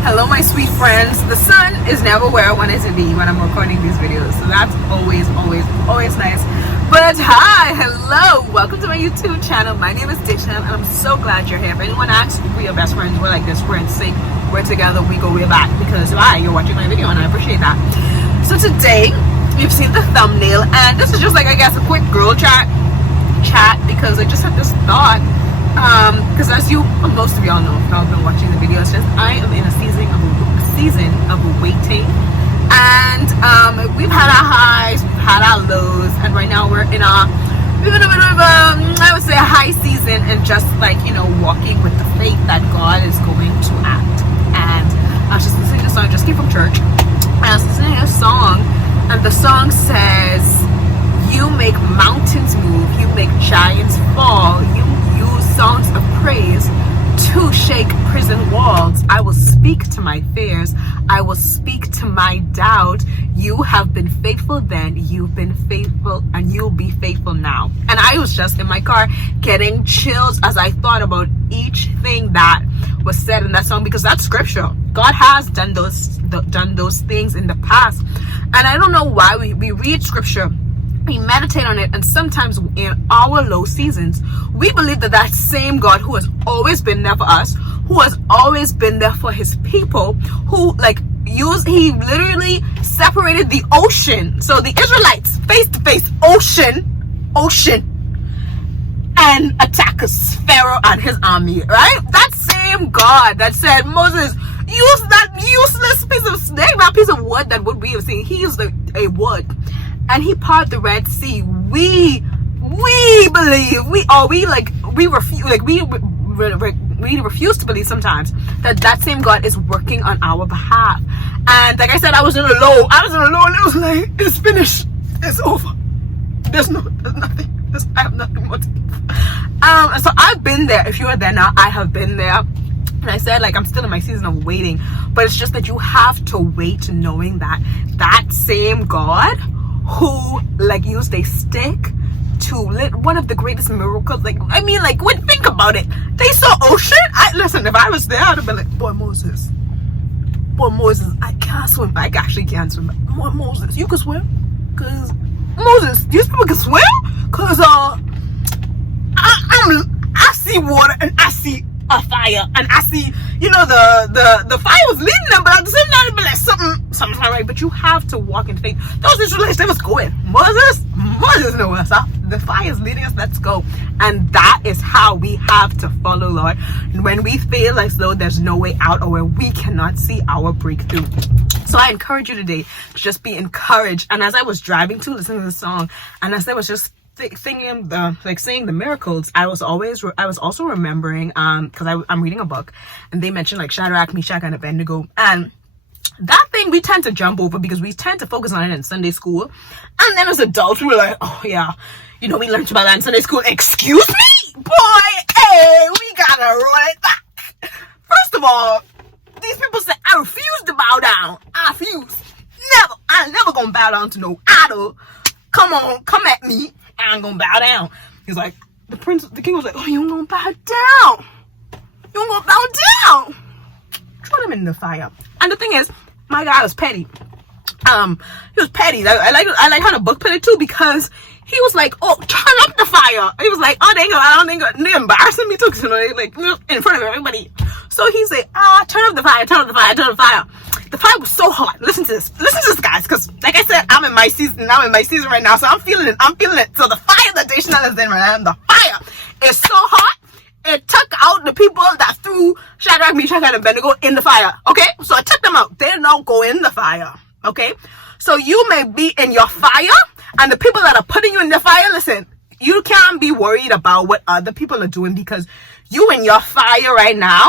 Hello my sweet friends. The sun is never where I want it to be when I'm recording these videos, so that's always nice. But hi, hello, welcome to my YouTube channel. My name is Disha and I'm so glad you're here. If anyone asks, we're your best friends, we're like this, we're in sync, we're together, we go way back because you're watching my video and I appreciate that. So today you've seen the thumbnail and this is just like, I guess, a quick girl chat because I just had this thought. Because as most of y'all know, if y'all been watching the videos, just I am in a season of waiting, and we've had our highs, we've had our lows, and right now we're in a bit of I would say a high season, and just like, walking with the faith that God is going to act. And I was just listening to a song. I just came from church, and I was listening to a song, and the song says, "You make mountains move, you make giants fall, you use songs of praise to shake prison walls. I will speak to my fears, I will speak to my doubt. You have been faithful then, you've been faithful, and you'll be faithful now." And I was just in my car getting chills as I thought about each thing that was said in that song, because that's scripture. God has done those things in the past, and I don't know why we read scripture, we meditate on it, and sometimes in our low seasons we believe that same God who has always been there for us, who has always been there for his people, who he literally separated the ocean, so the Israelites face to face, ocean, and attack Pharaoh and his army, right? That same God that said, "Moses, use that useless piece of snake, that piece of wood that would we have seen," he used a wood, and he parted the Red Sea. We believe, we refuse to believe sometimes that same God is working on our behalf. And like I said, I was in a low, and it was like, it's finished, it's over, there's nothing, I have nothing more to give. And so I've been there. If you're there now, I have been there. And I said, I'm still in my season of waiting, but it's just that you have to wait, knowing that same God who used a stick to lit one of the greatest miracles. When think about it, they saw ocean. Listen, if I was there, I'd have been like, boy Moses, I can't swim. I actually can't swim. Boy Moses, you can swim? Cause Moses, these people can swim? Cause I see water and I see a fire, and I see, the fire was leading them, but at the same time it'd be like something's not right. But you have to walk in faith. Those Israelites, they was going, Moses know what's up, the fire is leading us, let's go. And that is how we have to follow, Lord, when we feel as though there's no way out, or when we cannot see our breakthrough. So I encourage you today to just be encouraged. And as I was driving to listening to the song, and as I was just saying the miracles, I was also remembering, because I'm reading a book, and they mentioned Shadrach, Meshach, and Abednego, and that thing we tend to jump over because we tend to focus on it in Sunday school, and then as adults we're like, oh yeah, we learned about that in Sunday school. Excuse me, boy, hey, we gotta roll it back. First of all, these people say, I refuse to bow down. I refuse. I'm never gonna bow down to no idol. Come on, come at me. I ain't gonna bow down. He's like, the king was like, oh, you ain't gonna bow down. You ain't gonna bow down. Throw them in the fire. And the thing is, my God was petty. He was petty. I like how the book put it too, because he was like, oh, turn up the fire. He was like, oh, they embarrassing me too, because in front of everybody. So he's like, turn up the fire. The fire was so hot. Listen to this, guys, because like I said, I'm in my season right now, so I'm feeling it. So the fire that Chanel is in right now, the fire is so hot, it took out the people that threw Shadrach, Meshach, and Abednego in the fire. Okay, so I took them out. They don't go in the fire. Okay, so you may be in your fire, and the people that are putting you in the fire, listen, you can't be worried about what other people are doing, because you in your fire right now.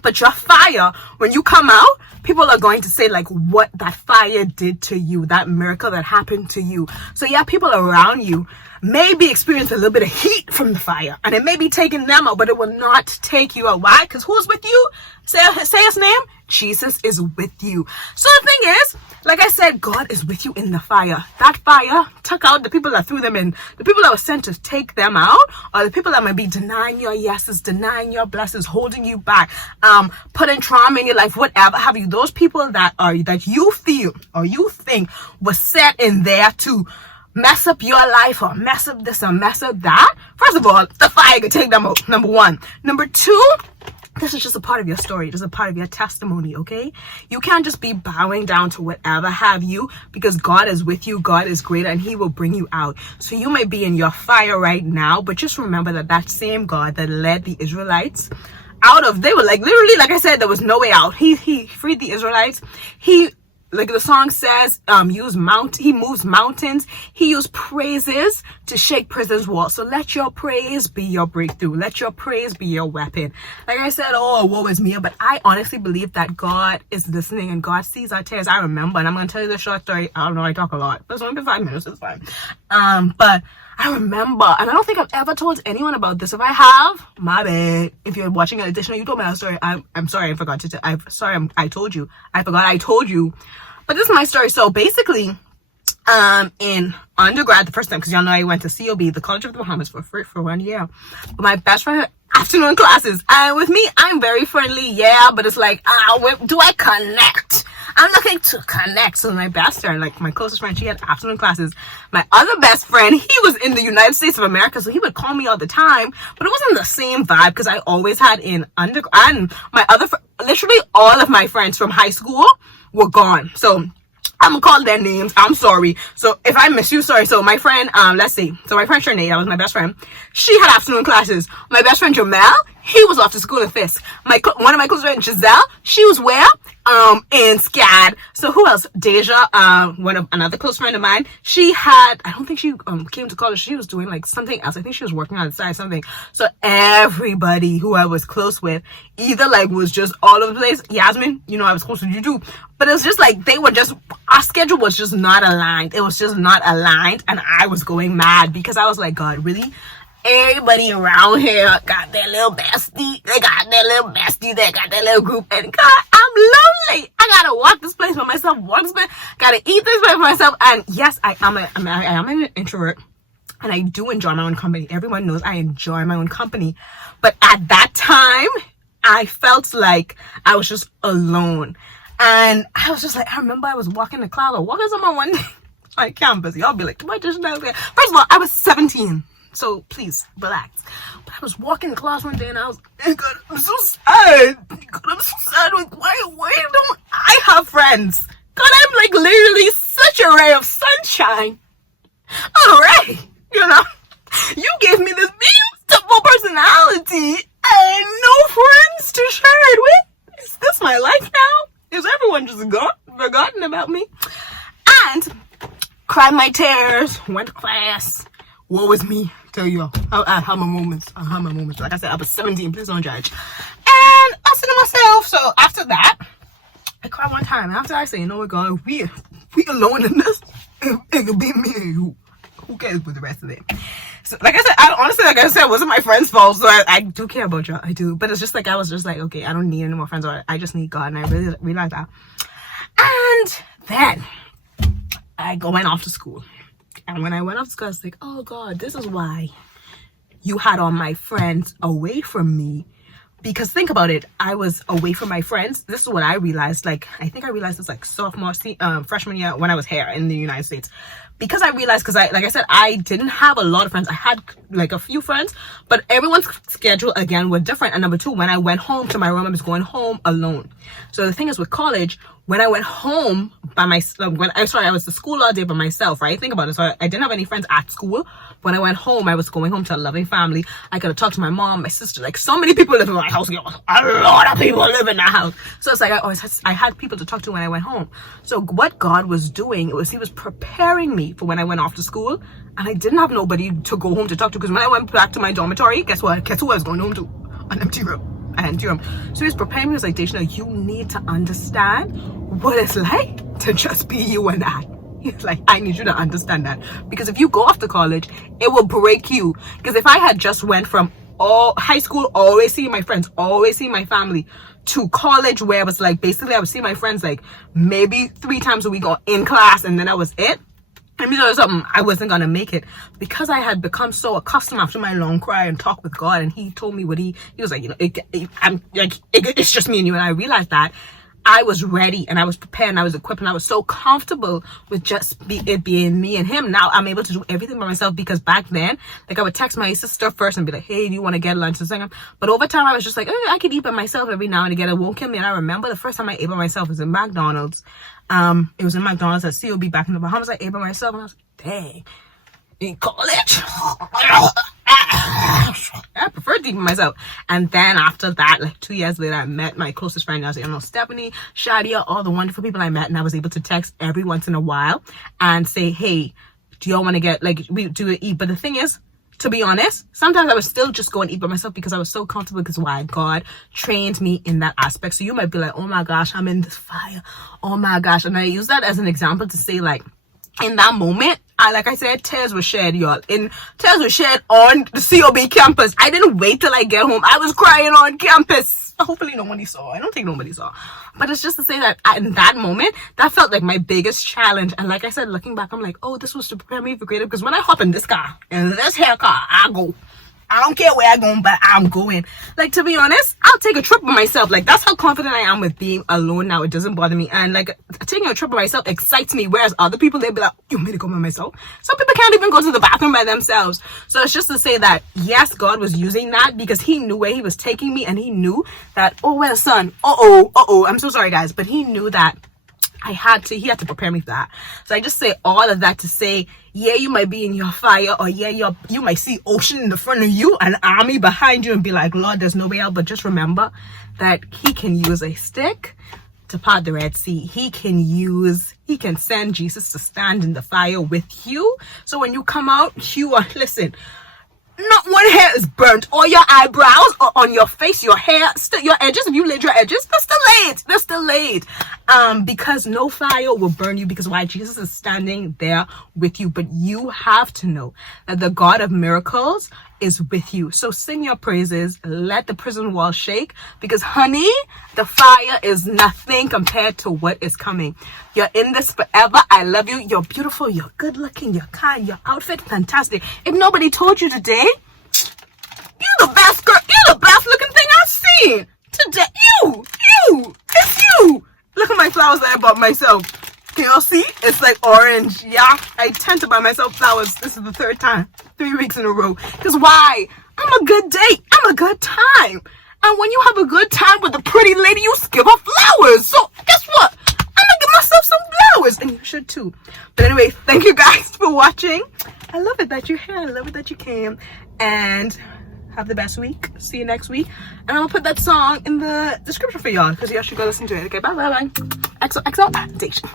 But your fire, when you come out, people are going to say what that fire did to you, that miracle that happened to you. So yeah, people around you may be experiencing a little bit of heat from the fire, and it may be taking them out, but it will not take you out. Why? Because who's with you? Say his name. Jesus is with you. So the thing is, like I said, God is with you in the fire. That fire took out the people that threw them in, the people that were sent to take them out, or the people that might be denying your yeses, denying your blessings, holding you back, putting trauma in your life, whatever have you, those people that you feel or you think was set in there to mess up your life or mess up this or mess up that, first of all, the fire can take them out, number one. Number two, this is just a part of your story. Just a part of your testimony, okay? You can't just be bowing down to whatever have you, because God is with you. God is greater and he will bring you out. So you may be in your fire right now, but just remember that same God that led the Israelites out of, they were like, literally, like I said, there was no way out. He freed the Israelites. He, like the song says, he moves mountains. He used praises to shake prison's walls. So let your praise be your breakthrough. Let your praise be your weapon. Like I said, oh, woe is me. But I honestly believe that God is listening and God sees our tears. I remember, and I'm going to tell you the short story. I don't know, I talk a lot, but it's only been 5 minutes. It's fine. But I remember, and I don't think I've ever told anyone about this. If I have, my bad. If you're watching an additional, you told me a story. I'm sorry, I forgot to tell. I told you. I forgot I told you. But this is my story. So basically, in undergrad, the first time, because y'all know I went to COB, the College of the Bahamas, for 1 year. But my best friend had afternoon classes, and with me, I'm very friendly, yeah. But it's like, do I connect? I'm looking to connect. So my best friend, like my closest friend, she had afternoon classes. My other best friend, he was in the United States of America, so he would call me all the time, but it wasn't the same vibe because I always had in undergrad. And my other, literally all of my friends from high school were gone. So I'm gonna call their names. I'm sorry. So if I miss you, sorry. So my friend, let's see. So my friend Shanae, that was my best friend. She had afternoon classes. My best friend Jamel, he was off to school in Fisk. One of my close friends, Giselle, she was where? In SCAD. So who else? Deja, another close friend of mine. She had, I don't think she came to college. She was doing like something else. I think she was working on the side, something. So everybody who I was close with either like was just all over the place. Yasmin, you know, I was close with you too. But it's just like our schedule was just not aligned. It was just not aligned. And I was going mad because I was like, God, really? Everybody around here got their little bestie. They got their little bestie. They got their little group. And God, I'm lonely. I gotta walk this place by myself. Gotta eat this place by myself. And yes, I am an introvert. And I do enjoy my own company. Everyone knows I enjoy my own company. But at that time, I felt like I was just alone. And I was just like, I remember I was walking the cloud or walking somewhere one day on campus. Y'all be like, what just now? First of all, I was 17. So please relax. But I was walking the class one day and I was, God, I'm so sad. God, I'm so sad. Like, why don't I have friends? God, I'm like literally such a ray of sunshine. All right, you know, you gave me this beautiful personality and no friends to share it with. Is this my life now? Is everyone just forgotten about me? And cried my tears, went to class. Woe was me. Tell you, I have my moments. Like I said, I was 17. Please don't judge. And I said to myself, so after that, I cried one time. And after I say, you know what, God, we alone in this. It could be me and you. Who cares with the rest of it? So, like I said, it wasn't my friend's fault. So I do care about y'all. I do. But it's just like, I was just like, okay, I don't need any more friends. Or I just need God. And I really realized that. And then I went off to school. And when I went off to school, I was like, oh God, this is why you had all my friends away from me. Because think about it, I was away from my friends. This is what I realized. Like, I think I realized this like freshman year when I was here in the United States. Because I realized, because like I said, I didn't have a lot of friends. I had like a few friends, but everyone's schedule again was different. And number two, when I went home to my room, I was going home alone. So the thing is with college, when I went home by myself, I was to school all day by myself, right? Think about it. So I didn't have any friends at school. When I went home, I was going home to a loving family. I could have talked to my mom, my sister, like so many people live in my house. A lot of people live in that house. So it's like I had people to talk to when I went home. So what God was doing was he was preparing me for when I went off to school. And I didn't have nobody to go home to talk to, because when I went back to my dormitory, guess what? Guess who I was going home to? An empty room. So he was preparing me. He was like, Deshna, you need to understand what it's like to just be you and I. He's like, I need you to understand that, because if you go off to college, it will break you. Because if I had just went from high school, always seeing my friends, always seeing my family, to college where it was like basically I would see my friends like maybe 3 times a week in class, and then that was it, let me tell you something, I wasn't gonna make it because I had become so accustomed after my long cry and talk with God, and he told me what he was like, it's just me and you, and I realized that I was ready and I was prepared and I was equipped and I was so comfortable with just it being me and him. Now I'm able to do everything by myself, because back then, like, I would text my sister first and be like, hey, do you want to get lunch? But over time I was just like, I could eat by myself every now and again. It won't kill me. And I remember the first time I ate by myself was in McDonald's. It was in McDonald's at COB back in the Bahamas. I ate by myself and I was like, dang, in college, I prefer to eat by myself. And then after that, like 2 years later, I met my closest friend. I was like, Stephanie, Shadia, all the wonderful people I met, and I was able to text every once in a while and say, hey, do y'all want to get, like, we do eat? But the thing is, to be honest, sometimes I would still just go and eat by myself because I was so comfortable, because why? God trained me in that aspect. So you might be like, oh my gosh, I'm in this fire. Oh my gosh. And I use that as an example to say, like, in that moment, like I said, tears were shed, y'all. Tears were shed on the COB campus. I didn't wait till I get home. I was crying on campus. Hopefully nobody saw. I don't think nobody saw. But it's just to say that in that moment, that felt like my biggest challenge. And like I said, looking back, I'm like, oh, this was to prepare me for greater. Because when I hop in this car, in this hair car, I go. I don't care where I'm going, but I'm going. Like, to be honest, I'll take a trip by myself. Like, that's how confident I am with being alone now. It doesn't bother me. And, like, taking a trip by myself excites me. Whereas other people, they'd be like, you made me go by myself. Some people can't even go to the bathroom by themselves. So it's just to say that, yes, God was using that because he knew where he was taking me. And he knew that, oh, well, son, I'm so sorry, guys. But he knew that he had to prepare me for that. So I just say all of that to say, yeah, you might be in your fire, or yeah, you might see ocean in the front of you, an army behind you, and be like, Lord, there's no way out. But just remember that he can use a stick to part the Red Sea. He can send Jesus to stand in the fire with you. So when you come out, you are, listen, not one hair is burnt, or your eyebrows, or on your face, your hair, your edges, if you laid your edges, they're still laid. Because no fire will burn you, because why? Jesus is standing there with you. But you have to know that the God of miracles is with you. So sing your praises, let the prison wall shake, because honey, the fire is nothing compared to what is coming. You're in this forever. I love you. You're beautiful. You're good looking. You're kind. Your outfit, fantastic. If nobody told you today, you're the best girl. You're the best looking thing I've seen today. It's you. Look at my flowers that I bought myself. Can y'all see? It's like orange. Yeah, I tend to buy myself flowers. This is the third time, 3 weeks in a row. Because why? I'm a good date. I'm a good time. And when you have a good time with a pretty lady, you give her flowers. So guess what? I'm gonna give myself some flowers, and you should too. But anyway, thank you guys for watching. I love it that you're here. I love it that you came. And have the best week. See you next week. And I'll put that song in the description for y'all, because y'all should go listen to it. Okay, bye. XOXO.